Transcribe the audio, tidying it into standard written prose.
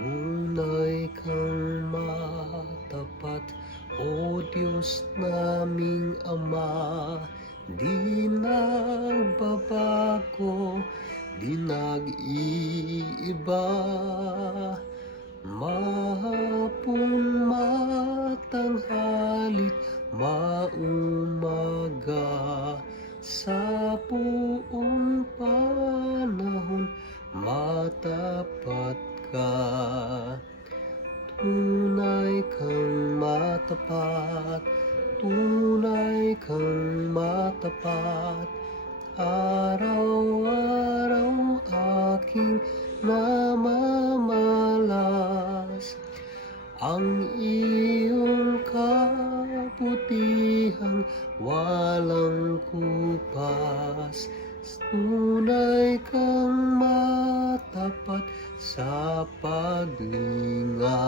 Tunay kang matapat, O Diyos naming Ama, di nagbabago, di nag-iiba. Mahapon, matanghali't maumaga, sa buong panahon matapat ka. Tunay kang matapat, tunay kang matapat, araw-araw aking namamalas ang iyong kabutihan, walang kupas. Tunay kang matapat sa paglinga.